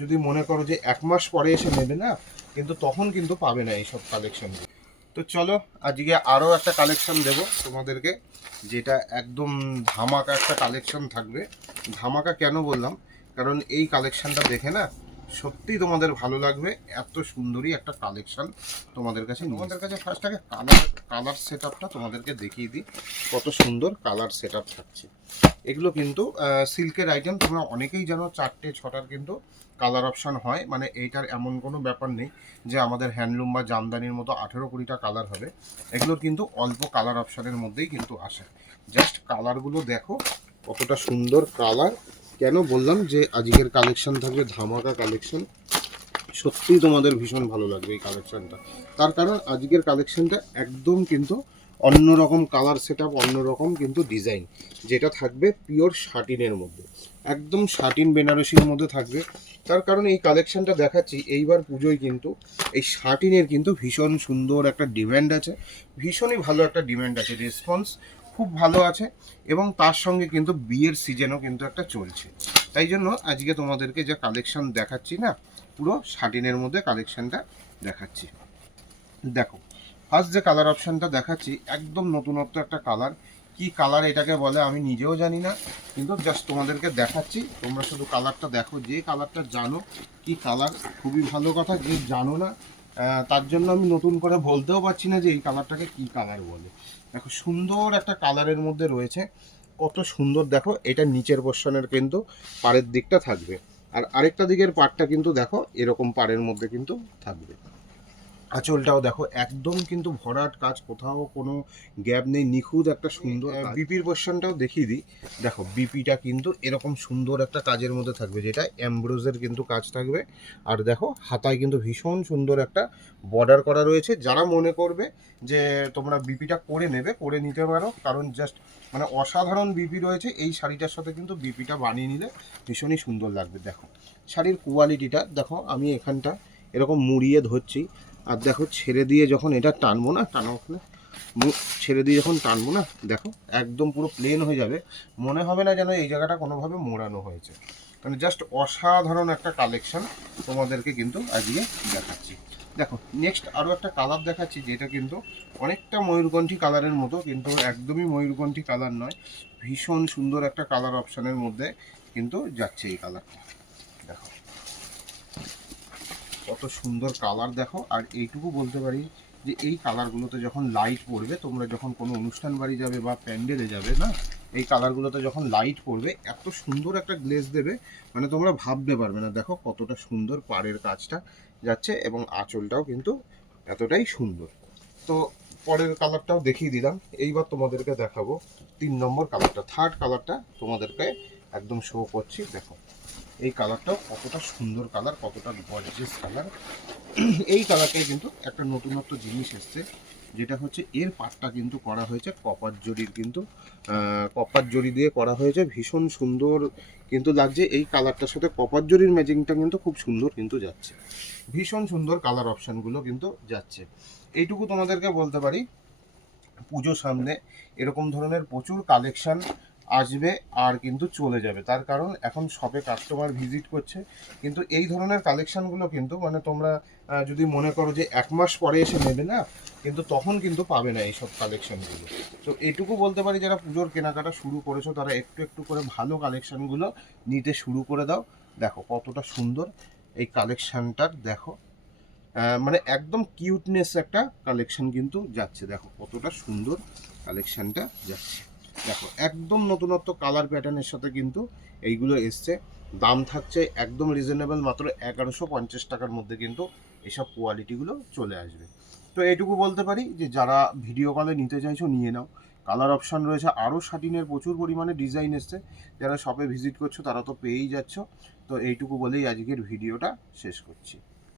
যদি মনে করো যে এক মাস পরে এসে নেবে না, কিন্তু তখন কিন্তু পাবে না এইসব কালেকশানগুলো তো চলো, আজকে আরও একটা কালেকশন দেব তোমাদেরকে, যেটা একদম ধামাকা একটা কালেকশন থাকবে। ধামাকা কেন বললাম? কারণ এই কালেকশানটা দেখে না সত্যিই তোমাদের ভালো লাগবে। এত সুন্দরই একটা কালেকশন তোমাদের কাছে তোমাদের কাছে ফার্স্ট আগে কালার কালার সেট আপটা তোমাদেরকে দেখিয়ে দিই। কত সুন্দর কালার সেট আপ থাকছে। এগুলো কিন্তু সিল্কের আইটেম তোমরা অনেকেই জানো চারটে ছটার কিন্তু কালার অপশান হয়। মানে এইটার এমন কোনো ব্যাপার নেই যে আমাদের হ্যান্ডলুম বা জামদানির মতো আঠেরো কুড়িটা কালার হবে। এগুলোর কিন্তু অল্প কালার অপশানের মধ্যেই কিন্তু আসে। জাস্ট কালারগুলো দেখো কতটা সুন্দর কালার কেন বললাম যে আজকের কালেকশন থাকবে ধামাকা কালেকশন সত্যিই তোমাদের ভীষণ ভালো লাগবে এই কালেকশনটা তার কারণ আজকের কালেকশনটা একদম কিন্তু অন্যরকম কালার সেট আপ অন্যরকম কিন্তু ডিজাইন যেটা থাকবে পিওর শাটিনের মধ্যে। একদম শাটিন বেনারসির মধ্যে থাকবে। তার কারণ এই কালেকশনটা দেখাচ্ছি, এইবার পুজোয় কিন্তু এই শাটিনের কিন্তু ভীষণ সুন্দর একটা ডিম্যান্ড আছে। ভীষণই ভালো একটা ডিম্যান্ড আছে রেসপন্স খুব ভালো আছে এবং তার সঙ্গে কিন্তু বিয়ের সিজনও কিন্তু একটা চলছে। তাই জন্য আজকে তোমাদেরকে যে কালেকশন দেখাচ্ছি না, পুরো শাটিনের মধ্যে কালেকশনটা দেখাচ্ছি। দেখো ফার্স্ট যে কালার অপশানটা দেখাচ্ছি, একদম নতুনত্ব একটা কালার কি কালার এটাকে বলে আমি নিজেও জানি না, কিন্তু জাস্ট তোমাদেরকে দেখাচ্ছি। তোমরা শুধু কালারটা দেখো, যে কালারটা জানো, কি কালার খুবই ভালো কথা, যে জানো না তার জন্য আমি নতুন করে বলতেও পারছি না যে এই কালারটাকে কি কালার বলে। দেখো, সুন্দর একটা কালারের মধ্যে রয়েছে। কত সুন্দর, দেখো, এটা নিচের পোর্শনের কিন্তু পাড়ের দিকটা থাকবে। আর আরেকটা দিকের পাড়টা কিন্তু, দেখো, এরকম পাড়ের মধ্যে কিন্তু থাকবে। আঁচলটাও দেখো একদম কিন্তু ভরাট কাজ কোথাও কোনো গ্যাপ নেই নিখুঁত একটা সুন্দর বিপির পোর্শনটাও দেখিয়ে দিই। দেখো বিপিটা কিন্তু এরকম সুন্দর একটা কাজের মধ্যে থাকবে যেটা এমব্রোজের কিন্তু কাজ থাকবে। আর দেখো হাতায় কিন্তু ভীষণ সুন্দর একটা বর্ডার করা রয়েছে। যারা মনে করবে যে তোমরা বিপিটা করে নেবে করে নিতে পারো কারণ জাস্ট মানে অসাধারণ বিপি রয়েছে এই শাড়িটার সাথে কিন্তু বিপিটা বানিয়ে নিলে ভীষণই সুন্দর লাগবে দেখো। শাড়ির কোয়ালিটিটা দেখো আমি এখানটা এরকম মুড়িয়ে ধরছি। আর দেখো, ছেড়ে দিয়ে যখন এটা টানবো না, টানো ওখানে। ছেড়ে দিয়ে যখন টানবো না, দেখো, একদম পুরো প্লেন হয়ে যাবে। মনে হবে না যেন এই জায়গাটা কোনোভাবে মোড়ানো হয়েছে। মানে জাস্ট অসাধারণ একটা কালেকশন তোমাদেরকে কিন্তু আজকে দেখাচ্ছি। দেখো নেক্সট আরও একটা কালার দেখাচ্ছি, যেটা কিন্তু অনেকটা ময়ূরকণ্ঠী কালারের মতো, কিন্তু একদমই ময়ূরকণ্ঠী কালার নয়। ভীষণ সুন্দর একটা কালার অপশানের মধ্যে কিন্তু যাচ্ছে এই কালারটা দেখো। কত সুন্দর কালার দেখো। আর এইটুকু বলতে পারি যে এই কালারগুলোতে যখন লাইট পড়বে, তোমরা যখন কোনো অনুষ্ঠান বাড়ি যাবে বা প্যান্ডেলে যাবে, না? এই কালারগুলোতে যখন লাইট পড়বে, এত সুন্দর একটা গ্লেজ দেবে মানে তোমরা ভাবতে পারবে না। দেখো কতটা সুন্দর পাড়ের কাজটা যাচ্ছে এবং আঁচলটাও কিন্তু এতটাই সুন্দর। তো পরের কালারটাও দেখিয়ে দিলাম। এইবার তোমাদেরকে দেখাবো। তিন নম্বর কালারটা থার্ড কালারটা তোমাদেরকে একদম শো করছি। দেখো। এই কালারটাও কতটা সুন্দর কালার কতটা গর্জিয়াস কালার এই কালারটাই কিন্তু একটা নতুনত্ব জিনিস এসছে, যেটা হচ্ছে এর পাটটা কিন্তু করা হয়েছে কপার জরির কিন্তু কপার জরি দিয়ে করা হয়েছে, ভীষণ সুন্দর কিন্তু লাগছে। এই কালারটার সাথে কপার জরির ম্যাচিংটা কিন্তু খুব সুন্দর কিন্তু যাচ্ছে। ভীষণ সুন্দর কালার অপশানগুলো কিন্তু যাচ্ছে। এইটুকু তোমাদেরকে বলতে পারি, পুজো সামনে এরকম ধরনের প্রচুর কালেকশন আসবে আর কিন্তু চলে যাবে। তার কারণ এখন শপে কাস্টমার ভিজিট করছে। কিন্তু এই ধরনের কালেকশনগুলো কিন্তু মানে তোমরা যদি মনে করো যে এক মাস পরে এসে নেবে না, কিন্তু তখন কিন্তু পাবে না এইসব কালেকশনগুলো তো এটুকু বলতে পারি যারা পুজোর কেনাকাটা শুরু করেছ, তারা একটু একটু করে ভালো কালেকশনগুলো নিতে শুরু করে দাও। দেখো কতটা সুন্দর এই কালেকশনটার দেখো। মানে একদম কিউটনেস একটা কালেকশন কিন্তু যাচ্ছে। দেখো কতটা সুন্দর কালেকশনটা যাচ্ছে। দেখো, একদম নতুনত্ব কালার প্যাটার্নের সাথে কিন্তু এইগুলো এসছে। দাম থাকছে একদম রিজনেবল মাত্র এগারোশো পঞ্চাশ টাকার মধ্যে কিন্তু এসব কোয়ালিটিগুলো চলে আসবে। তো এটুকু বলতে পারি যে, যারা ভিডিও কলে নিতে চাইছো, নিয়ে নাও। কালার অপশান রয়েছে আরও শাটিনের প্রচুর পরিমাণে ডিজাইন এসছে। যারা শপে ভিজিট করছ, তারা তো পেয়েই যাচ্ছ। তো এইটুকু বলেই আজকের ভিডিওটা শেষ করছি।